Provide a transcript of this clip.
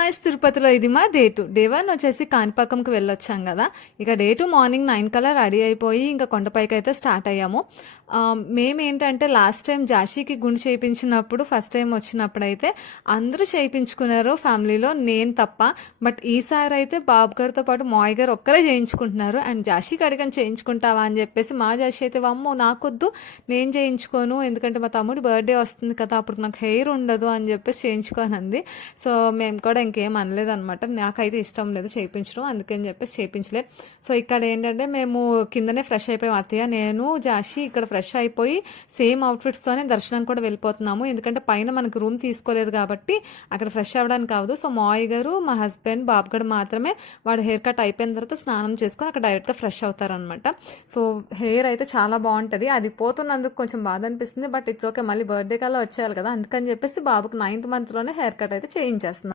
Guys, తిరుపతిలో ఇది మా డే 2. డే 1 వచ్చేసి కాణిపాకంకి వెళ్ళొచ్చాం కదా. ఇక డే 2 మార్నింగ్ 9 కల్లా రెడీ అయిపోయి ఇంకా కొండపైకి అయితే స్టార్ట్ అయ్యాము. మేమేంటంటే లాస్ట్ టైం జాషీకి గుండు చేయించినప్పుడు ఫస్ట్ టైం వచ్చినప్పుడు అయితే అందరూ చేయించుకున్నారు ఫ్యామిలీలో, నేను తప్ప. బట్ ఈసారి అయితే బాబు గారితో పాటు మాయ్ గారు ఒక్కరే చేయించుకుంటున్నారు. అండ్ జాషీకి అడిగాను చేయించుకుంటావా అని చెప్పేసి, మా జాషి అయితే వమ్మో నాకొద్దు, నేను చేయించుకోను, ఎందుకంటే మా తమ్ముడి బర్త్డే వస్తుంది కదా, అప్పుడు నాకు హెయిర్ ఉండదు అని చెప్పేసి చేయించుకోనంది. సో మేము కూడా ఇంకేం అనలేదు అనమాట. నాకైతే ఇష్టం లేదు చేయించడం, అందుకని చెప్పేసి చేయించలేదు. సో ఇక్కడ ఏంటంటే మేము కిందనే ఫ్రెష్ అయిపోయాం, అత్తయ్య నేను జాషి ఇక్కడ ఫ్రెష్ అయిపోయి సేమ్ అవుట్ఫిట్స్తోనే దర్శనానికి కూడా వెళ్ళిపోతున్నాము. ఎందుకంటే పైన మనకు రూమ్ తీసుకోలేదు కాబట్టి అక్కడ ఫ్రెష్ అవ్వడానికి కావదు. సో మావయ్య గారు, మా హస్బెండ్, బాబుగడు మాత్రమే వాడు హెయిర్ కట్ అయిపోయిన తర్వాత స్నానం చేసుకొని అక్కడ డైరెక్ట్గా ఫ్రెష్ అవుతారనమాట. సో హెయిర్ అయితే చాలా బాగుంటుంది. అది పోతున్నందుకు కొంచెం బాధ అనిపిస్తుంది, బట్ ఇట్స్ ఓకే, మళ్ళీ బర్త్డే కల్లా వచ్చేయాలి కదా, అందుకని చెప్పేసి బాబుకి 9th మంత్లోనే హెయిర్ కట్ అయితే చేయించేస్తున్నాం.